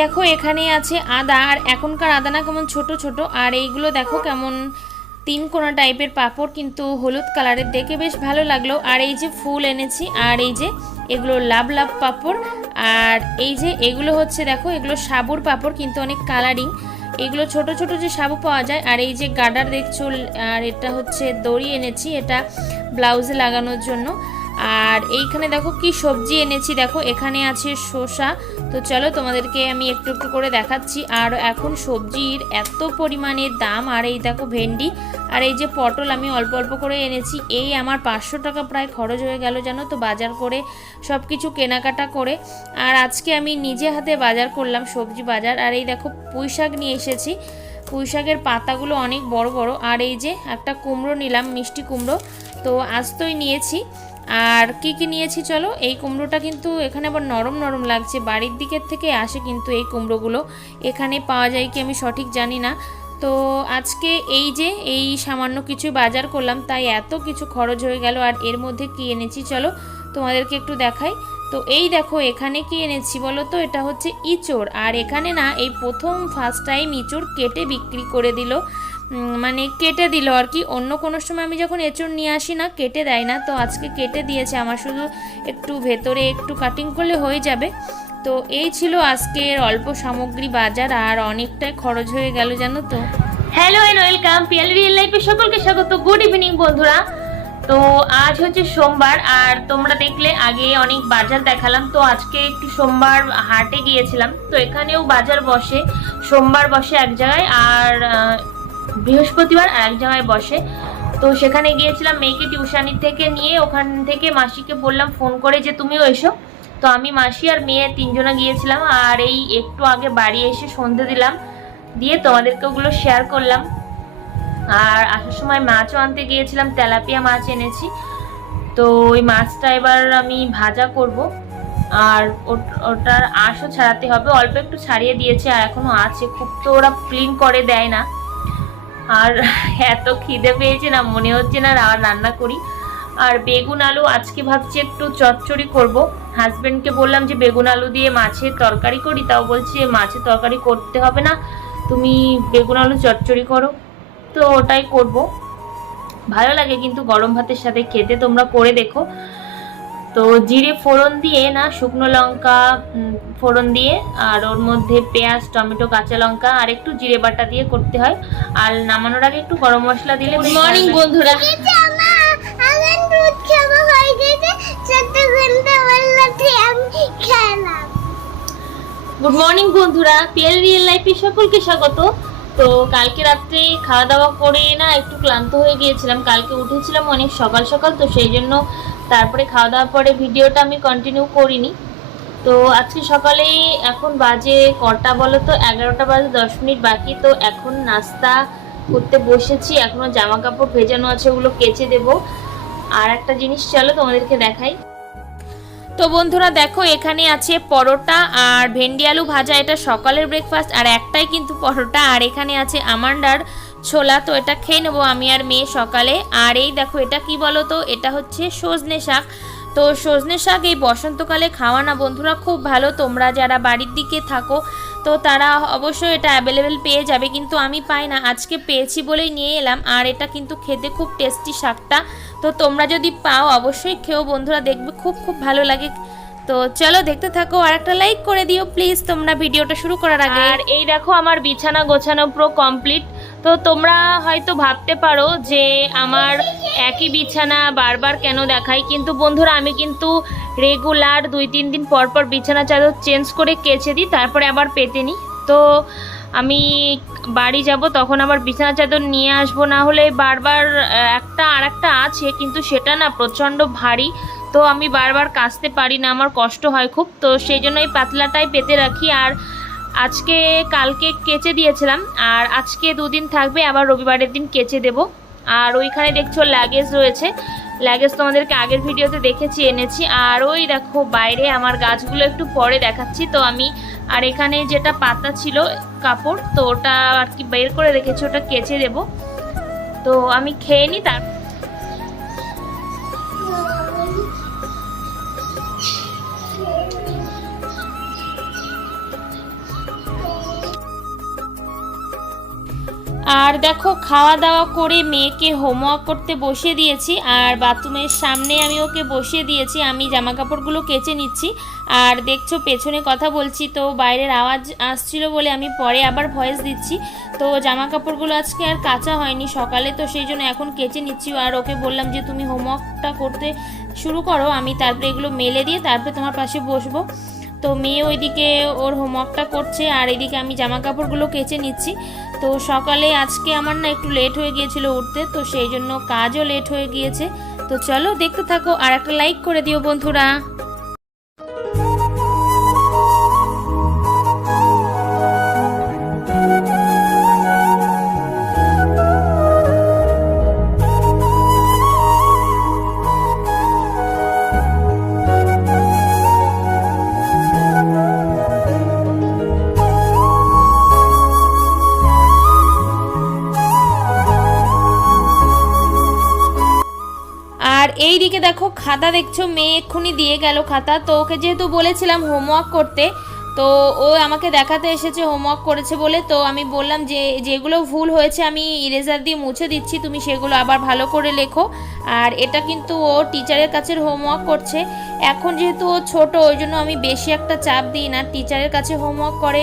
দেখো এখানে আছে আদা, আর এখনকার আদা না কেমন ছোট ছোট, আর এইগুলো দেখো কেমন তিন কোনা টাইপের পাঁপড়, কিন্তু হলুদ কালারের, দেখে বেশ ভালো লাগলো। আর এই যে ফুল এনেছি, আর এই যে এগুলো লাভ লাভ পাঁপড়, আর এই যে এগুলো হচ্ছে দেখো এগুলো সাবুর পাঁপড়, কিন্তু অনেক কালারিং, এগুলো ছোট ছোট যে সাবু পাওয়া যায়। আর এই যে গার্ডার দেখছো, আর এটা হচ্ছে দড়ি এনেছি, এটা ব্লাউজে লাগানোর জন্য। আর এইখানে দেখো কি সবজি এনেছি, দেখো এখানে আছে শসা। তো চলো তোমাদেরকে আমি একটু একটু করে দেখাচ্ছি। আর এখন সবজির এত পরিমাণে দাম। আর এই দেখো ভেন্ডি, আর এই যে পটল আমি অল্প অল্প করে এনেছি। এই আমার 500 টাকা প্রায় খরচ হয়ে গেল জানো তো, বাজার করে সব কিছু কেনাকাটা করে। আর আজকে আমি নিজে হাতে বাজার করলাম, সবজি বাজার। আর এই দেখো পুঁই শাক নিয়ে এসেছি, পুঁই শাকের পাতাগুলো অনেক বড় বড়। আর এই যে একটা কুমড়ো নিলাম, মিষ্টি কুমড়ো, তো আস্তই নিয়েছি। আর কি কি নিয়েছি চলো, এই কুমড়োটা কিন্তু এখানে আবার নরম নরম লাগছে, বাড়ির দিকের থেকে আসে কিন্তু এই কুমড়োগুলো, এখানে পাওয়া যায় কি আমি সঠিক জানি না। তো আজকে এই যে এই সামান্য কিছু বাজার করলাম, তাই এত কিছু খরচ হয়ে গেল। আর এর মধ্যে কি এনেছি চলো তোমাদেরকে একটু দেখাই। তো এই দেখো এখানে কি এনেছি বলো তো, এটা হচ্ছে ইঁচড়। আর এখানে না এই ফার্স্ট টাইম ইঁচড় কেটে বিক্রি করে দিল, মানে কেটে দিল আর কি। অন্য কোনো সময় আমি যখন এঁচড় নিয়ে আসি না, কেটে দেয় না, তো আজকে কেটে দিয়েছে। আমার শুধু একটু ভেতরে একটু কাটিং করলে হয়ে যাবে। তো এই ছিল আজকের অল্প সামগ্রী বাজার, আর অনেকটাই খরচ হয়ে গেল জানো তো। Hello and welcome PL real লাইফে সকলকে স্বাগত। গুড ইভিনিং বন্ধুরা। তো আজ হচ্ছে সোমবার, আর তোমরা দেখলে আগে অনেক বাজার দেখালাম। তো আজকে একটু সোমবার হাটে গিয়েছিলাম, তো এখানেও বাজার বসে, সোমবার বসে এক জায়গায়, আর বৃহস্পতিবার আর এক জায়গায় বসে। তো সেখানে গিয়েছিলাম মেয়েকে টিউশনি থেকে নিয়ে, ওখান থেকে মাসিকে বললাম ফোন করে যে তুমিও এসো। তো আমি, মাসি আর মেয়ে তিনজনে গিয়েছিলাম। আর এই একটু আগে বাড়ি এসে সন্ধে দিলাম, দিয়ে তোমাদেরকে ওগুলো শেয়ার করলাম। আর আসার সময় মাছও আনতে গিয়েছিলাম, তেলাপিয়া মাছ এনেছি। তো ওই মাছটা এবার আমি ভাজা করব, আর ওটার আঁশও ছাড়াতে হবে, অল্প একটু ছাড়িয়ে দিয়েছে আর এখনো আছে, খুব তো ওরা ক্লিন করে দেয় না। আর এত খিদে পেয়েছে না, মনে হচ্ছে না আর রান্না করি। আর বেগুন আলু আজকে ভাবছি একটু চচ্চড়ি করব। হাজবেন্ডকে বললাম যে বেগুন আলু দিয়ে মাছের তরকারি করি, তাও বলছে মাছের তরকারি করতে হবে না, তুমি বেগুন আলু চচ্চড়ি করো। তো ওটাই করব, ভালো লাগে কিন্তু গরম ভাতের সাথে খেতে, তোমরা করে দেখো। তো জিরে ফোড়ন দিয়ে না, শুকনো লঙ্কা ফোড়ন দিয়ে, আর ওর মধ্যে পেঁয়াজ, টমেটো, কাঁচা লঙ্কা আর একটু জিরে বাটা দিয়ে করতে হয়। আর নামানোর আগে একটু গরম মশলা দিলে। গুড মর্নিং বন্ধুরা। গুড মর্নিং বন্ধুরা, পিএল রিয়েল লাইফে সকলকে স্বাগত। তো কালকে রাত্রে খাওয়া দাওয়া করে না একটু ক্লান্ত হয়ে গিয়েছিলাম, কালকে উঠেছিলাম অনেক সকাল সকাল, তো সেই জন্য তারপরে খাওয়া দাওয়ার পরে ভিডিওটা আমি কন্টিনিউ করিনি। তো আজকে সকালে এখন বাজে কটা বলো তো, 11টা বাজে 10 মিনিট বাকি। তো এখন নাস্তা করতে বসেছি, এখনো জামা কাপড় ভেজানো আছে, ওগুলো কেচে দেবো। আর একটা জিনিস চলো তোমাদেরকে দেখাই। তো বন্ধুরা দেখো এখানে আছে পরোটা আর ভেন্ডি আলু ভাজা, এটা সকালের ব্রেকফাস্ট। আর একটাই কিন্তু পরোটা। আর এখানে আছে আমান্ডার ছোলা, তো এটা খেয়ে নেবো আমি আর মেয়ে সকালে। আর এই দেখো এটা কি বলো তো, এটা হচ্ছে সজনে শাক। তো সজনে শাক এই বসন্তকালে খাওয়া না বন্ধুরা খুব ভালো, তোমরা যারা বাড়ির দিকে থাকো তো তারা অবশ্যই এটা অ্যাভেলেবেল পেয়ে যাবে, কিন্তু আমি পাই না, আজকে পেয়েছি বলেই নিয়ে এলাম। আর এটা কিন্তু খেতে খুব টেস্টি শাকটা, তো তোমরা যদি পাও অবশ্যই খেও বন্ধুরা, দেখবে খুব খুব ভালো লাগে। তো চলো দেখতে থাকো, আর একটা লাইক করে দিও প্লিজ তোমরা ভিডিওটা শুরু করার আগে। আর এই দেখো আমার বিছানা গোছানো পুরো কমপ্লিট। তো তোমরা হয়তো ভাবতে পারো যে আমার একই বিছানা বারবার কেন দেখাই, কিন্তু বন্ধুরা আমি কিন্তু রেগুলার 2-3 দিন পর পর বিছানা চাদর চেঞ্জ করে কেচে দিই, তারপরে আবার পেতে নিই। তো আমি বাড়ি যাব তখন আবার বিছানা চাদর নিয়ে আসবো, না হলে বারবার একটা আর একটা আছে, কিন্তু সেটা না প্রচণ্ড ভারী, তো আমি বারবার কাচতে পারি না, আমার কষ্ট হয় খুব। তো সেই জন্য এই পাতলাটাই পেতে রাখি। আর আজকে কালকে কেচে দিয়েছিলাম, আর আজকে 2 দিন থাকবে, আবার রবিবারের দিন কেচে দেব। আর ওইখানে দেখছো লাগেজ রয়েছে, লাগেজ তোমাদেরকে আগের ভিডিওতে দেখেছি এনেছি। আর ওই দেখো বাইরে আমার গাছগুলো একটু পরে দেখাচ্ছি। তো আমি আর এখানে যেটা পাতা ছিল কাপড়, তো ওটা আর কি বের করে রেখেছি, ওটা কেচে দেব। তো আমি খেয়ে নিই তার। আর দেখো খাওয়া দাওয়া করে মেয়েকে হোমওয়ার্ক করতে বসিয়ে দিয়েছি, আর বাথরুমের সামনে আমি ওকে বসিয়ে দিয়েছি। আমি জামা কাপড়গুলো কেচে নিচ্ছি, আর দেখছো পেছনে কথা বলছি তো বাইরের আওয়াজ আসছিল বলে আমি পরে আবার ভয়েস দিচ্ছি। তো জামা কাপড়গুলো আজকে আর কাচা হয়নি সকালে, তো সেই জন্য এখন কেচে নিচ্ছি। আর ওকে বললাম যে তুমি হোমওয়ার্কটা করতে শুরু করো, আমি তারপরে এগুলো মেলে দিয়ে তারপরে তোমার পাশে বসবো। তো মেয়ে ওইদিকে ওর হোমওয়ার্কটা করছে, আর এদিকে আমি জামা কাপড়গুলো কেচে নিচ্ছি। তো সকালে আজকে আমার না একটু লেট হয়ে গিয়েছিল উঠতে, তো সেই জন্য কাজও লেট হয়ে গিয়েছে। তো চলো দেখতে থাকো, আর একটা লাইক করে দিও বন্ধুরা। আর এই দিকে দেখো খাতা দেখছো, মেয়ে এক্ষুনি দিয়ে গেল খাতা। তো ওকে যেহেতু বলেছিলাম হোমওয়ার্ক করতে, তো ও আমাকে দেখাতে এসেছে হোমওয়ার্ক করেছে বলে। তো আমি বললাম যে যেগুলো ভুল হয়েছে আমি ইরেজার দিয়ে মুছে দিচ্ছি, তুমি সেগুলো আবার ভালো করে লেখো। আর এটা কিন্তু ও টিচারের কাছে হোমওয়ার্ক করছে। এখন যেহেতু ও ছোট, ওই জন্য আমি বেশি একটা চাপ দিই না, টিচারের কাছে হোমওয়ার্ক করে।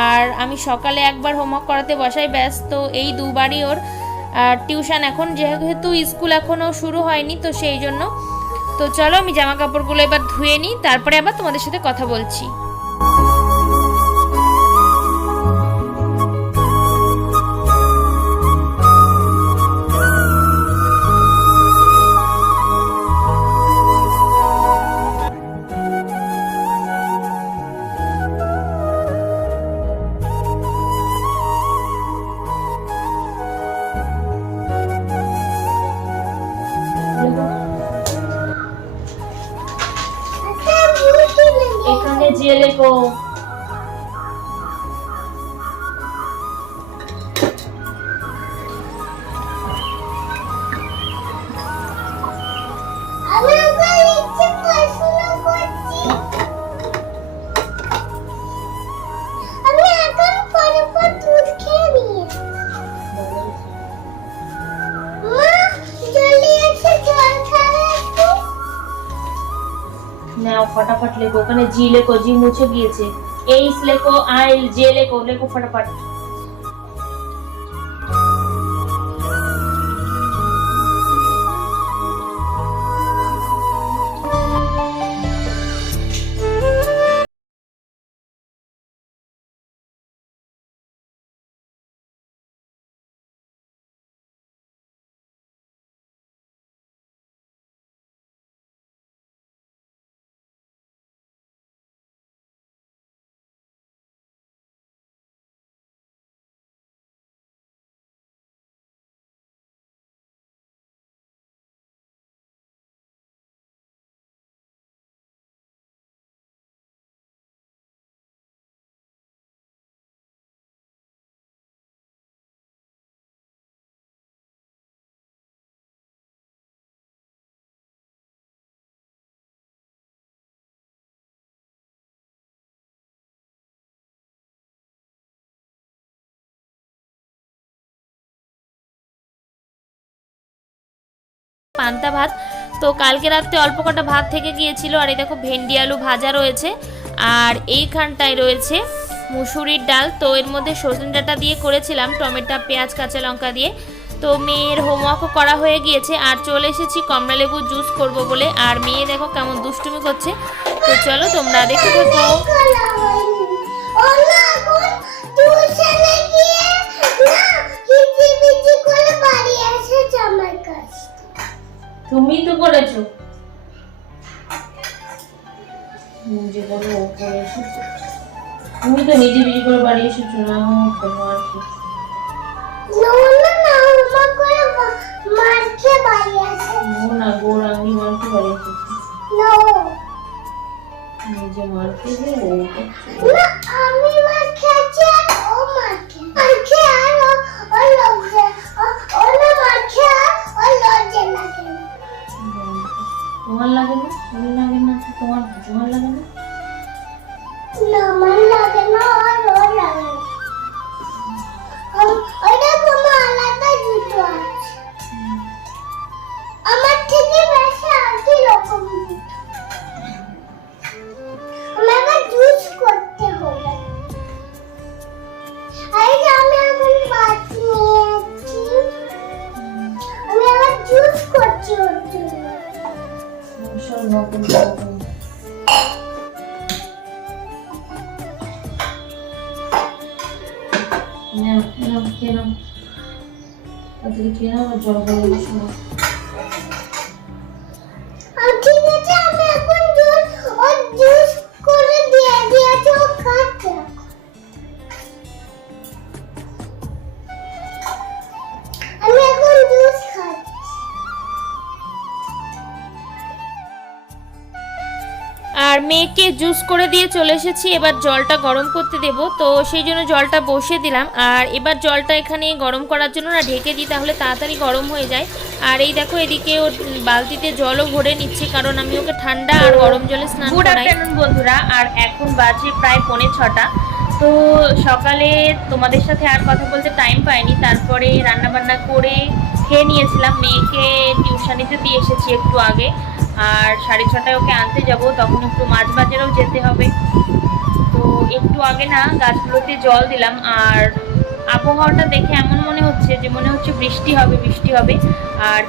আর আমি সকালে একবার হোমওয়ার্ক করাতে বসাই, ব্যাস। তো এই দুবারই ওর টিউশন, এখন যেহেতু স্কুল এখনও শুরু হয়নি, তো সেই জন্য। তো চলো আমি জামা কাপড়গুলো এবার ধুয়ে নিই, তারপরে আবার তোমাদের সাথে কথা বলছি। এখানে যে লেখো নাও ফটাফট লেখো। ওখানে জি লেখো, জি মুছে গিয়েছে। এইচ লেখো, আই জে লেখো, লেখো ফটাফট। পান্তা ভাত, তো কালকে রাত্রে অল্প কটা ভাত থেকে গিয়েছিল। আর এই দেখো ভেন্ডি আলু ভাজা রয়েছে, আর এইখানটায় রয়েছে মুসুরির ডাল। তো এর মধ্যে সজনে ডাঁটা দিয়ে করেছিলাম, টমেটো পেঁয়াজ কাঁচা লঙ্কা দিয়ে। তো মেয়ের হোমওয়ার্কও করা হয়ে গিয়েছে, আর চলে এসেছি কমলা লেবু জুস করব বলে। আর মেয়ে দেখো কেমন দুষ্টুমি করছে, তো চলো তোমরা দেখতে থাকো। তুমি তো করেছো, নিজে করে ও করে এসেছো। তুমি তো নিজে নিজে করে বাড়ি এসেছো না, তোমার কি না গোর আমি মারকে বাড়ি এসেছি, নিজে মারকে যে ও আমি মার খেয়েছি আর ও মারকে মারকে আর ও লজ্জা ও না মারকে আর ও লজ্জা লাগে না। তোমার লাগে না? তুমি লাগে না? তোমার লাগে না? না আমার লাগে না আর ওর লাগে না। ওটা কোনো ঠিক আছে, আমি এখন জুস করে দিয়ে দিয়েছি, ও খাচ্ছে। আমি এখন জুস খাচ্ছি। আর মেয়েকে জুস করে দিয়ে চলে এসেছি, এবার জলটা গরম করতে দেব, তো সেই জন্য জলটা বসিয়ে দিলাম। আর এবার জলটা এখানে গরম করার জন্য না ঢেকে দিই, তাহলে তাড়াতাড়ি গরম হয়ে যায়। আর এই দেখো এদিকে ওর বালতিতে জলও ভরে নিচ্ছি, কারণ আমি ওকে ঠান্ডা আর গরম জলে স্নান গুড করাই। আফটারনুন বন্ধুরা, আর এখন বাজে প্রায় 5:45। তো সকালে তোমাদের সাথে আর কথা বলতে টাইম পাইনি, তারপরে রান্না বান্না করে খেয়ে নিয়েছিলাম। মেয়েকে টিউশনিতে দিয়ে এসেছি একটু আগে, আর 6:30টায় ওকে আনতে যাব, তখন একটু মাছ বাজারেও যেতে হবে। তো একটু আগে না গাছগুলোতে জল দিলাম, আর আবহাওয়াটা দেখে এমন মনে হচ্ছে বৃষ্টি হবে। আর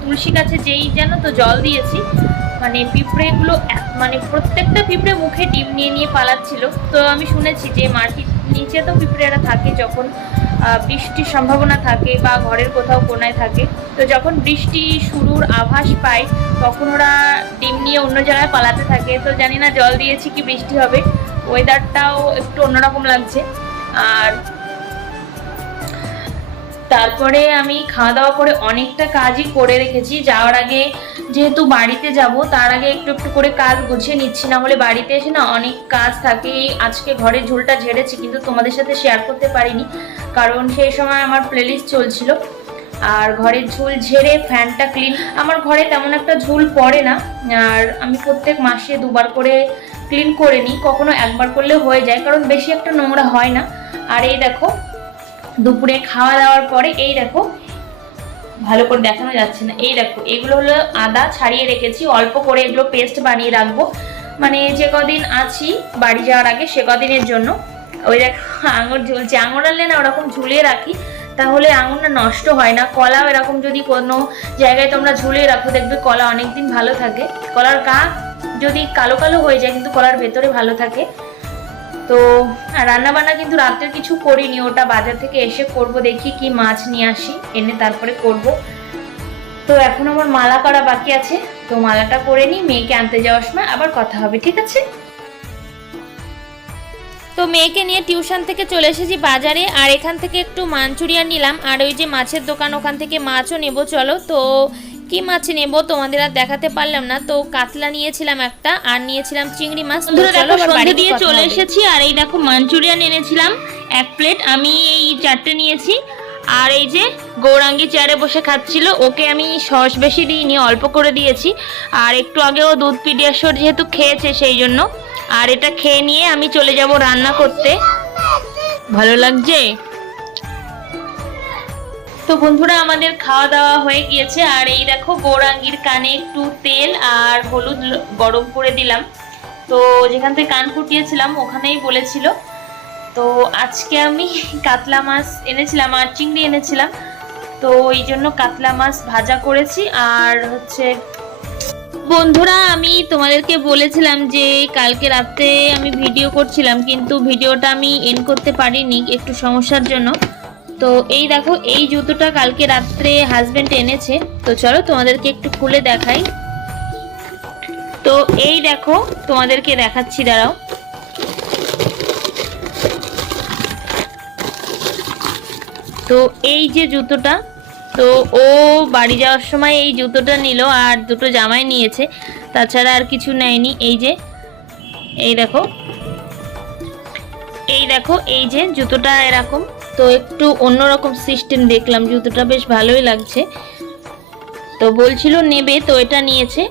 তুলসী গাছে যেই যেন তো জল দিয়েছি, মানে পিঁপড়েগুলো মানে প্রত্যেকটা পিঁপড়ে মুখে ডিম নিয়ে নিয়ে পালাচ্ছিল। তো আমি শুনেছি যে মাটির নিচে তো পিঁপড়েরা থাকে যখন বৃষ্টির সম্ভাবনা থাকে বা ঘরের কোথাও কোনায় থাকে, তো যখন বৃষ্টি শুরুর আভাস পায় তখন ওরা ডিম নিয়ে অন্য জায়গায় পালাতে থাকে। তো জানি না জল দিয়েছি কি বৃষ্টি হবে, ওয়েদারটাও একটু অন্যরকম লাগছে। আর তারপরে আমি খাওয়া দাওয়া করে অনেকটা কাজই করে রেখেছি। যাওয়ার আগে যেহেতু বাড়িতে যাব, তার আগে একটু একটু করে কাজ গুছিয়ে নিচ্ছি, না হলে বাড়িতে এসে না অনেক কাজ থাকে। আজকে ঘরে ঝুলটা ঝেড়েছি, কিন্তু তোমাদের সাথে শেয়ার করতে পারিনি, কারণ সেই সময় আমার প্লেলিস্ট চলছিল। আর ঘরের ঝুল ঝেড়ে ফ্যানটা ক্লিন, আমার ঘরে তেমন একটা ঝুল পড়ে না, আর আমি প্রত্যেক মাসে 2বার করে ক্লিন করে নিই, কখনো 1বার করলে হয়ে যায়, কারণ বেশি একটা নোংরা হয় না। আর এই দেখো দুপুরে খাওয়া দাওয়ার পরে এই দেখো, ভালো করে দেখানো যাচ্ছে না, এই দেখো এগুলো হলো আদা ছাড়িয়ে রেখেছি, অল্প করে এগুলো পেস্ট বানিয়ে রাখবো, মানে যে কদিন আছি বাড়ি যাওয়ার আগে সে কদিনের জন্য। ওই দেখো আঙুর ঝুলছে, আঙুর আনলে না ওরকম ঝুলিয়ে রাখি, তাহলে আঙুরটা নষ্ট হয় না। কলাও এরকম যদি কোনো জায়গায় তোমরা ঝুলিয়ে রাখো, দেখবে কলা অনেকদিন ভালো থাকে। কলার গা যদি কালো কালো হয়ে যায়, কিন্তু কলার ভেতরে ভালো থাকে। তো রান্না বান্না কিন্তু রাত্রে কিছু করিনি, ওটা বাজার থেকে এসে করব, দেখি কি মাছ নিয়ে আসি, এনে তারপরে করব। তো এখন আমার মালা করা বাকি আছে, তো মালাটা করে নিই, মেয়েকে আনতে যাওয়ার সময় আবার কথা হবে, ঠিক আছে? তো মেয়েকে নিয়ে টিউশন থেকে চলে এসেছি বাজারে, আর এখান থেকে একটু মাঞ্চুরিয়ান নিলাম, আর ওই যে মাছের দোকান ওখান থেকে মাছও নেব। চলো, তো কি মাছ নেব তোমাদের আর দেখাতে পারলাম না। তো কাতলা নিয়েছিলাম একটা, আর নিয়েছিলাম চিংড়ি মাছ। সন্ধ্যে দিয়ে চলে এসেছি, আর এই দেখো মাঞ্চুরিয়ান এনেছিলাম 1 প্লেট, আমি এই 4টে নিয়েছি। আর এই যে গৌরাঙ্গী চেয়ারে বসে খাচ্ছিল, ওকে আমি সস বেশি দিইনি, অল্প করে দিয়েছি। আর একটু আগেও দুধ পিডিয়াশোর যেহেতু খেয়েছে সেই জন্য। আর এটা খেয়ে নিয়ে আমি চলে যাব রান্না করতে। ভালো লাগছে? তো বন্ধুরা আমাদের খাওয়া দাওয়া হয়ে গিয়েছে, আর এই দেখো গৌরাঙ্গীর কানে একটু তেল আর হলুদ গরম করে দিলাম। তো যেখান থেকে কান ফুটিয়েছিলাম ওখানেই বলেছিল। তো আজকে আমি কাতলা মাছ এনেছিলাম আর চিংড়ি এনেছিলাম, তো এই জন্য কাতলা মাছ ভাজা করেছি। আর হচ্ছে বন্ধুরা আমি তোমাদেরকে বলেছিলাম যে কালকে রাতে আমি ভিডিও করছিলাম, কিন্তু ভিডিওটা আমি এন্ড করতে পারিনি একটু সমস্যার জন্য। তো এই দেখো এই জুতোটা কালকে রাত্রে হাজবেন্ড এনেছে, তো চলো তোমাদেরকে একটু খুলে দেখাই। তো এই দেখো তোমাদেরকে দেখাচ্ছি, দাঁড়াও। তো এই যে জুতোটা, তো ও বাড়ি যাওয়ার সময় এই জুতোটা নিল, আর দুটো জামাই নিয়েছে, তাছাড়া আর কিছু নেয়নি। এই যে এই দেখো, এই যে জুতোটা এরকম, তো একটু অন্যরকম সিস্টেম দেখলাম, জুতোটা বেশ ভালোই লাগছে, তো বলছিল নেবে, তো এটা নিয়েছে।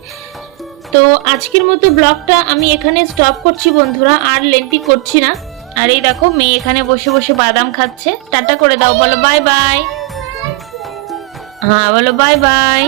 তো আজকের মতো ব্লগটা আমি এখানে স্টপ করছি বন্ধুরা, আর লেন্থি করছি না। আর এই দেখো মেয়ে এখানে বসে বসে বাদাম খাচ্ছে। টাটা করে দাও, বলো বাই বাই। হ্যাঁ বলো বাই বাই।